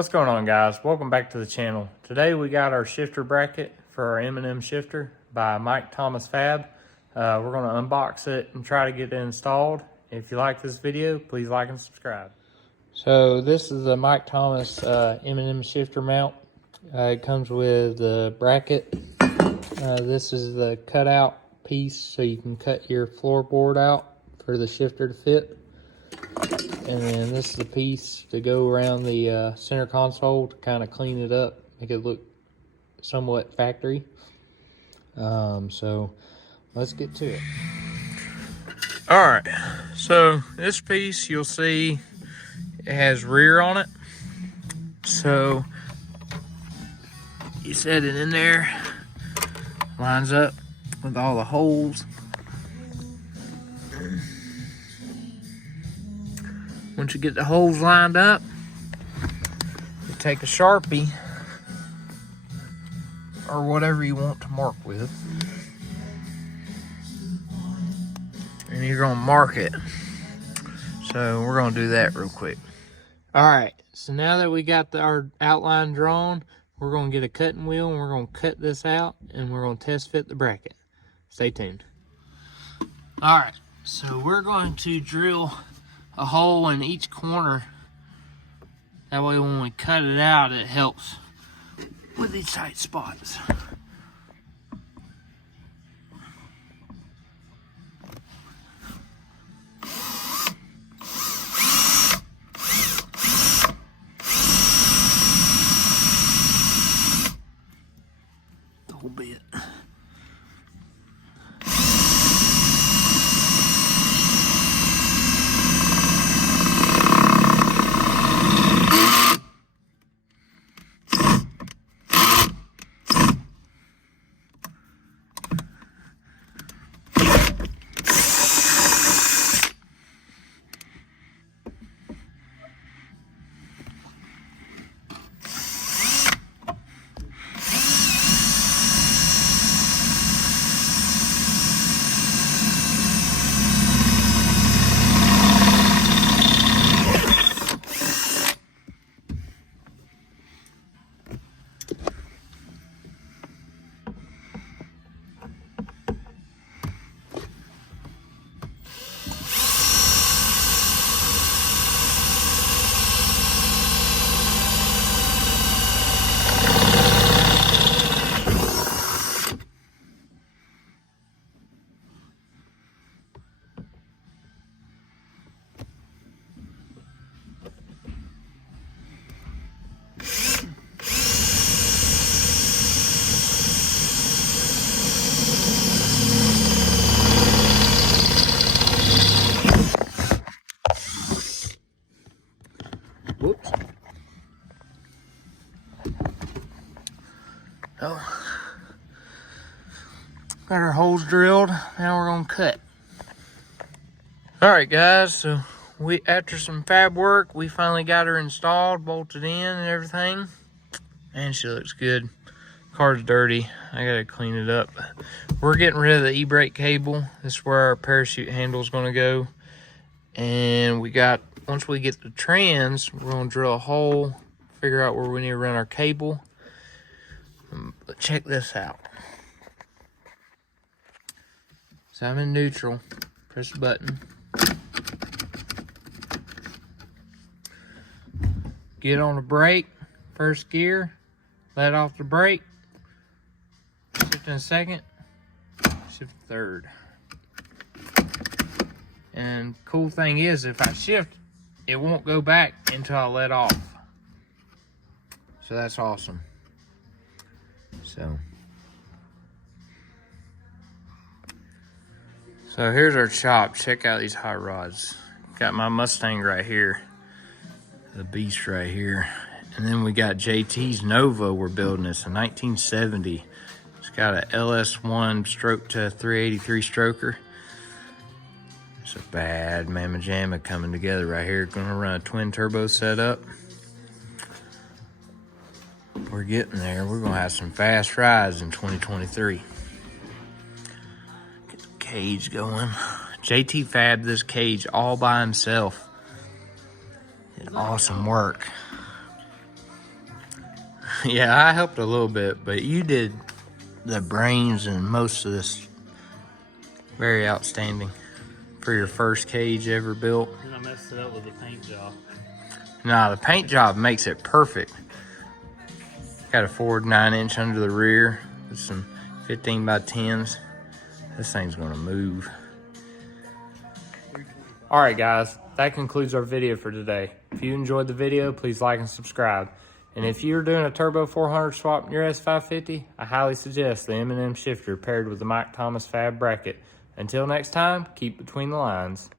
What's going on, guys? Welcome back to the channel. Today we got our shifter bracket for our M&M shifter by Mike Thomas Fab. We're going to unbox it and try to get it installed. If you like this video, please like and subscribe. So this is the Mike Thomas M&M shifter mount. It comes with the bracket. This is the cutout piece so you can cut your floorboard out for the shifter to fit. And then this is the piece to go around the center console to kind of clean it up, make it look somewhat factory. So let's get to it. All right, so this piece you'll see it has rear on it. So you set it in there, lines up with all the holes. Once you get the holes lined up, you take a Sharpie or whatever you want to mark with, and you're gonna mark it. So we're gonna do that real quick. All right, so now that we got our outline drawn, we're gonna get a cutting wheel and we're gonna cut this out and we're gonna test fit the bracket. Stay tuned. All right, so we're going to drill a hole in each corner. That way when we cut it out, it helps with these tight spots. The whole bit. Whoops. Oh. Got our holes drilled. Now we're gonna cut. All right, guys, so after some fab work, we finally got her installed, bolted in and everything. And she looks good. Car's dirty. I gotta clean it up. We're getting rid of the e-brake cable. This is where our parachute handle is gonna go. And once we get the trans, we're gonna drill a hole, figure out where we need to run our cable. But check this out. So I'm in neutral, press the button. Get on the brake, first gear, let off the brake, shift in second, shift third. And cool thing is, if I shift, it won't go back until I let off. So that's awesome. So here's our chop. Check out these hot rods. Got my Mustang right here. The beast right here. And then we got JT's Nova we're building. It's a 1970. It's got a LS1 stroke to 383 stroker. It's a bad mamma jamma coming together right here. Gonna run a twin turbo setup. We're getting there. We're gonna have some fast rides in 2023. Get the cage going. JT fabbed this cage all by himself. Did awesome work. Yeah, I helped a little bit, but you did the brains and most of this. Very outstanding for your first cage ever built. And I messed it up with the paint job. Nah, the paint job makes it perfect. Got a forward 9-inch under the rear with some 15 by 10s. This thing's gonna move. All right, guys, that concludes our video for today. If you enjoyed the video, please like and subscribe. And if you're doing a turbo 400 swap in your S550, I highly suggest the M&M shifter paired with the Mike Thomas Fab bracket. Until next time, keep between the lines.